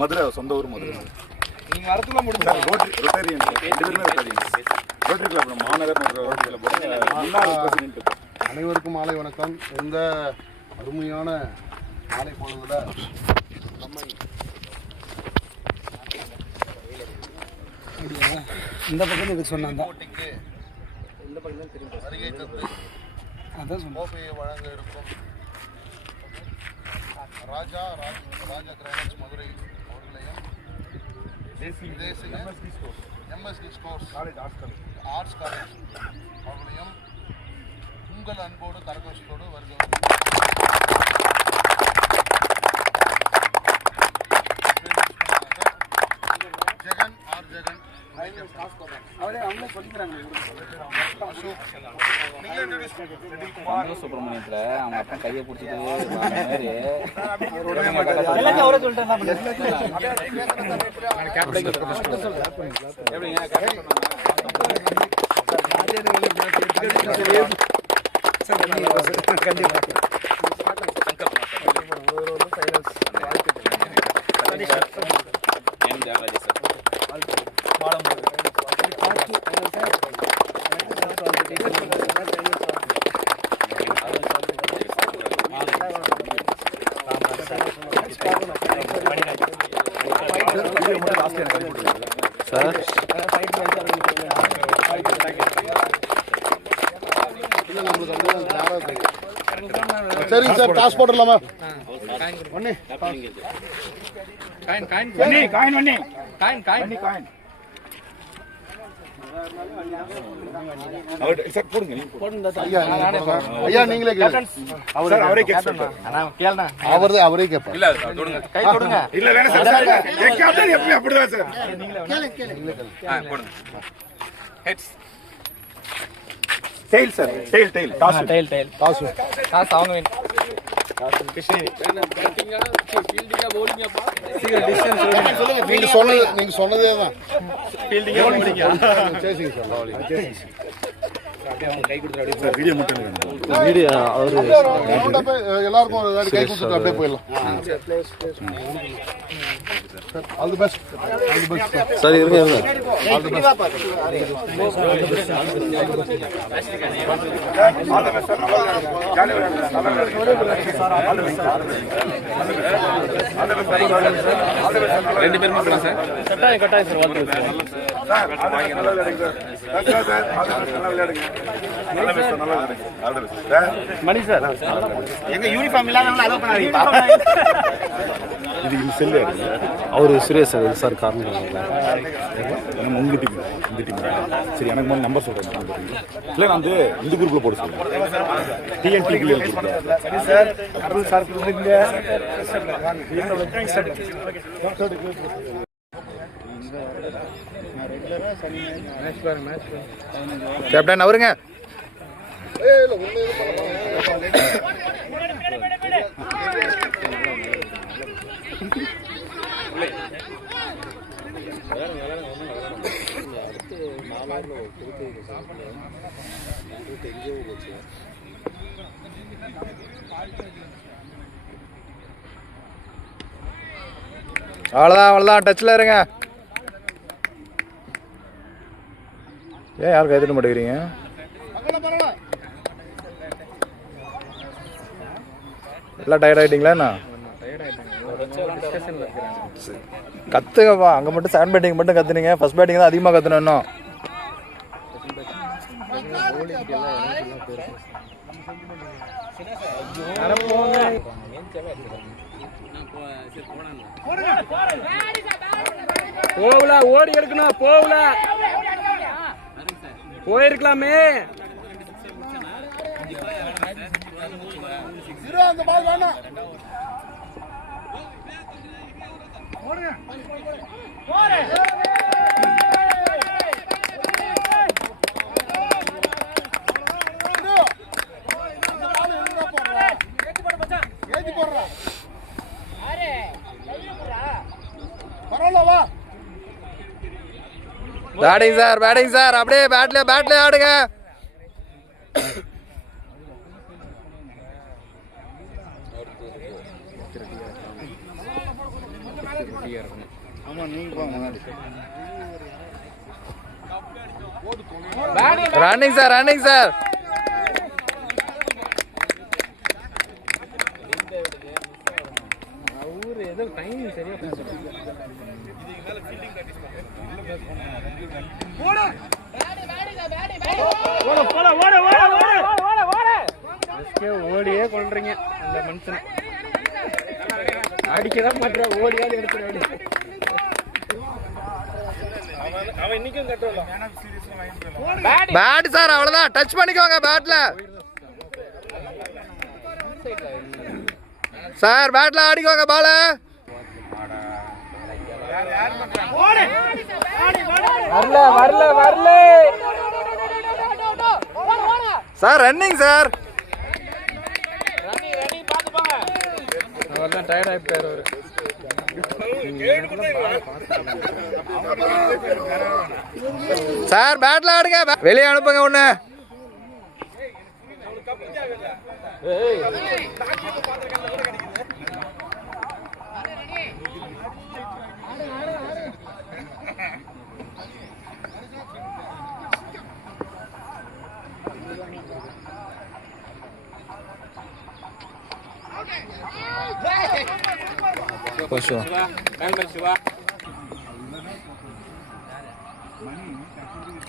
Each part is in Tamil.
மதுரை சொந்த ஊர் மதுரை. நீங்க வரதுல முடிஞ்சா ரொட்டேரியன் 2 பேருமே ரொட்டேரியன். ரோட்டரி கிளப் மாநகர் ரோட்டரி கிளப் முன்னாள் பிரசிடென்ட். அனைவருக்கும் மாலை வணக்கம். இந்த அருமையான மாலை பொழுதுல நம்மை இந்த பக்கம் இதுக்கு சொன்னாங்க இந்த பக்கம் தெரியும் வருகை தந்து அதான் கோப்பையை வழங்க இருக்கும் ராஜா கிரானைட்ஸ் மதுரை அவர்களையும் எம்எஸ்டி ஸ்டோர்ஸ் ஆர்ட்ஸ் காலேஜ் அவர்களையும் உங்கள் அன்போடு கரகோஷத்தோடு வருகிறது. ஜெகன் சுப்பிரமணியத்துல அவங்க அப்பா கையை பிடிச்சிட்டு சரிங்க சார், டாஸ் போட்டுடலாமா? ஐயா நீங்களே அவரே கேட்பார். டெயில் சார், டெயில் டாஸ் அவங்க நீங்க சொன்னதே தான். எல்லாருக்கும் கை கொடுத்துட்டு அப்படியே போயிடலாம். All the best. சரி இருங்க ஆல் தி பெஸ்ட். ரெண்டு பேரும் மட்டும் சார். கட்டாயம் சார். மணி சார் எங்க யூனிஃபார்ம் இல்லாதவங்க அலோ பண்ணாதீங்க. இது செல்லு அவரு சுரேஷ் சார் சார் காரணம் உங்க டீம் இந்த டீம் சரி. எனக்கு முதல்ல நம்பர் சொல்றேன். இல்லை நான் வந்து இந்த குரூப்ல போட சொல்லுவேன். டிஎன்டி சரி சார். அருள் சார் கேப்டன் அவருங்க. அவ்வளோதான் டச்சில் இருங்க. ஏன் யாரும் கைதிட மாட்டேங்கிறீங்க? எல்லாம் டயர்ட் ஆகிட்டீங்களா என்ன? கற்றுங்கப்பா. அங்கே மட்டும் செகண்ட் பேட்டிங் மட்டும் கற்றுனீங்க, ஃபர்ஸ்ட் பேட்டிங் தான் அதிகமாக கற்றுனோம். இன்னும் போகல, ஓடி எடுக்கணும். போகல, போயிருக்கலாமே. அந்த பால் வேணாம். பேட்டிங் சார் அப்படியே பேட்ல ஆடுங்க. Running sir, running sir. ஓடியே கொள்றீங்க அந்த மனுஷனை. அடிக்கதான் மாட்டா, ஓடியாவது எடுத்துட. அவன் இன்னைக்கும் கட்டுறோம். பேட் சார், அவ்வளவுதான். டச் பண்ணிக்கோங்க பேட்ல. சார் பேட்ல ஆடிக்கோங்க பால. வரல வரல வரல சார், ரன்னிங் சார். அவர்தான் டயர்ட் ஆயிட்டாரு அவரு. சார் பேட்ல ஆடுங்க. வெளியே அனுப்புங்க ஒண்ணு.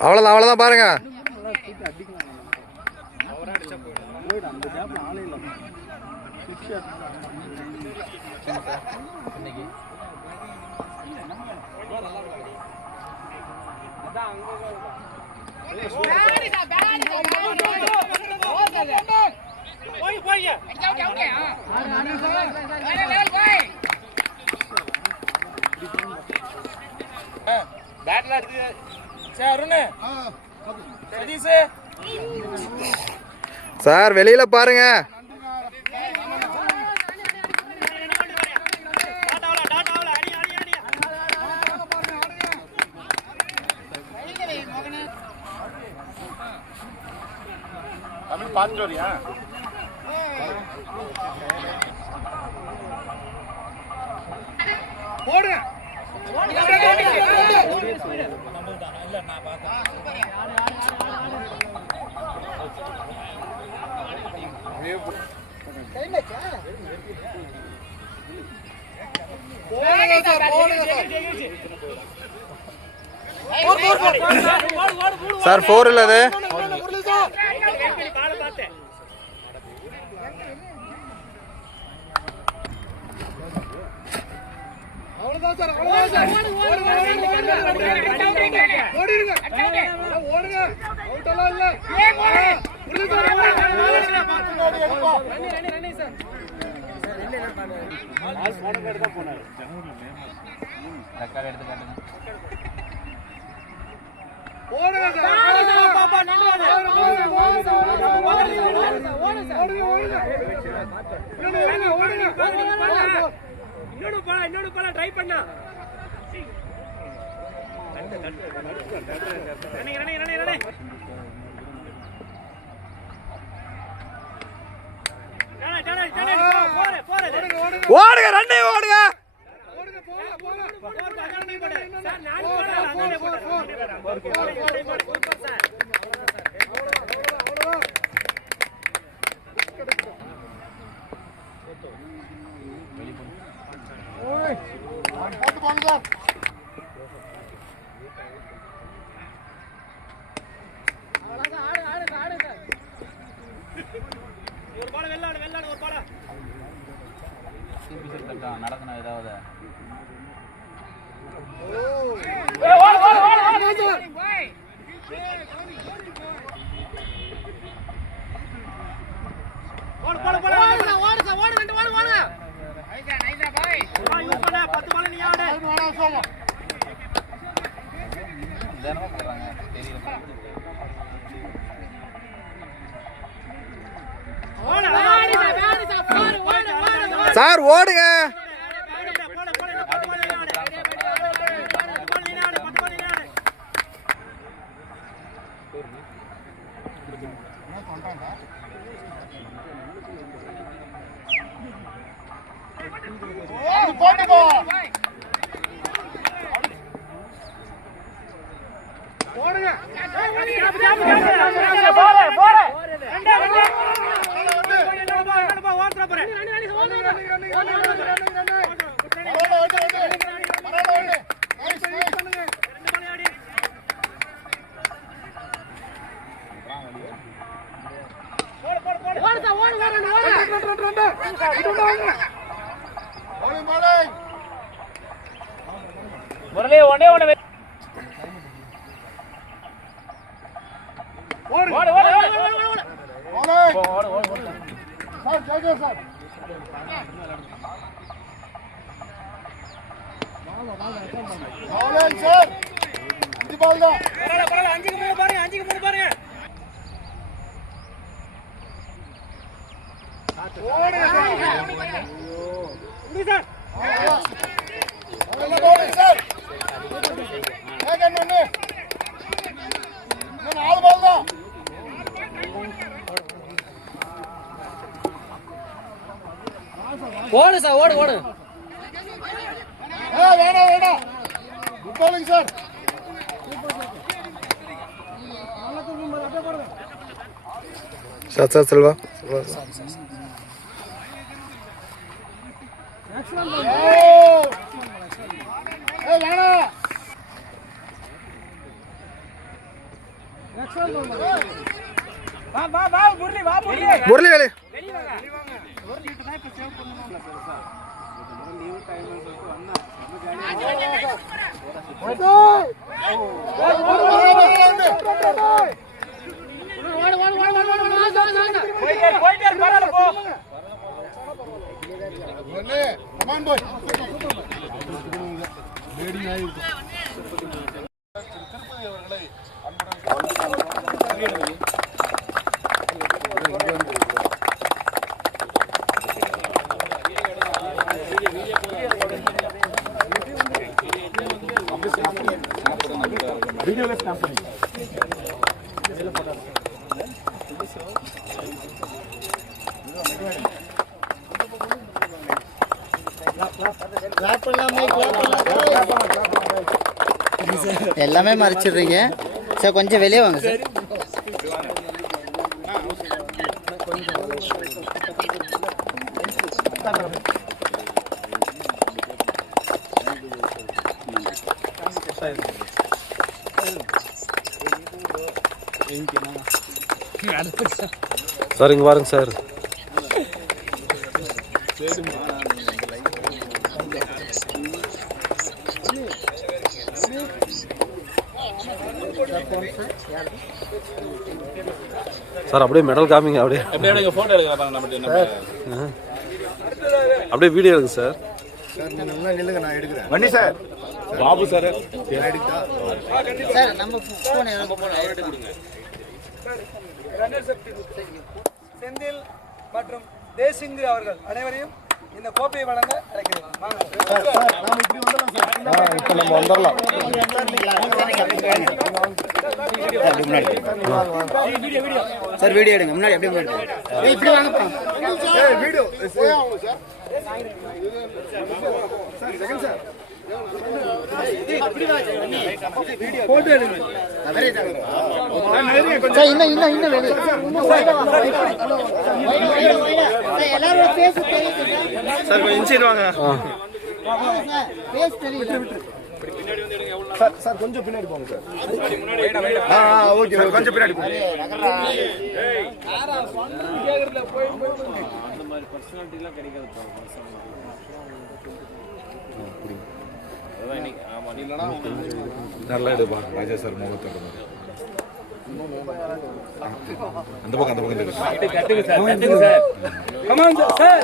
அவ்வளவுதான், அவ்வளவுதான் பாருங்க. சார் வெளியில பாருங்க. தமிழ் பார்த்துட்டு வரியா? சார் 4 இல்ல அது. இன்னொரு போல ட்ரை பண்ணா. ஓடுங்க, ரன்னே ஓடுங்க. நடக்கணும் ஏதாவது. தினமும் போடுறாங்க தெரியல. சார் ஓடுங்க. முரளி ஒண்ணே ஒண்ணு ஓடு ஓடு ஓடு சார் ஜெயஜோ சார் ஆலன் சார் இந்த பால் தான் பரவாயில்ல 5க்கு 3 பாருங்க 5க்கு 3 பாருங்க ஓடு சார் ஓடு சார் ஏகன் ஒண்ணு நான் 4 பால் தான் ஓடு சார் ஓடு ஓடு வேணாம் வேணாம் குட் பாலிங் சார் சார் செல்வா வேணாம் வா வா வா முரளி வா முரளி முரளி வேலை வெளிய வாங்க ஒரு லிட்டர் தான் இப்ப சேவ் பண்ணனும்ல சார் லீவ் டைம் சொல்லிட்டு வந்தா போயிட்டே பரவாயில்ல போ ஒண்ணே கமான் பாய் வீடியோல ஸ்டாம்ப் பண்ணி எல்லாமே மறைச்சிடுறீங்க சார். கொஞ்சம் வெளியே வாங்க சார். சார் இங்கே பாருங்க சார். சார் அப்படியே மெடல் காமிங்க. அப்படியே போட்டோ எடுக்கலாம் அப்படியே வீடியோ எடுங்க சார். வண்டி சார் பாபு சார் சார் நம்ம போன் செந்தில் மற்றும் தேசிங்கு அவர்கள் அனைவரையும் இந்த கோப்பையை வழங்க அழைக்கிறேன். இப்போ நம்ம வந்துடலாம். சார் வீடியோ எடுங்க. முன்னாடி அப்படியே முன்னாடி இப்படி வாங்கப்பா. வீடியோ சார் போட்டோ எடுங்க. சார் இன்னும் வெளியே எல்லாரும் பேச சார் கொஞ்சம் இன்சைட் வாங்க. பேச தெரியும். சார் கொஞ்சம் பின்னாடி போங்க சார். ஓகே கொஞ்சம் பின்னாடி போங்க. நல்லா எடுப்பா ராஜா சார் முகத்தை அந்த பக்கம் கட்டுங்க சார். Come on sir.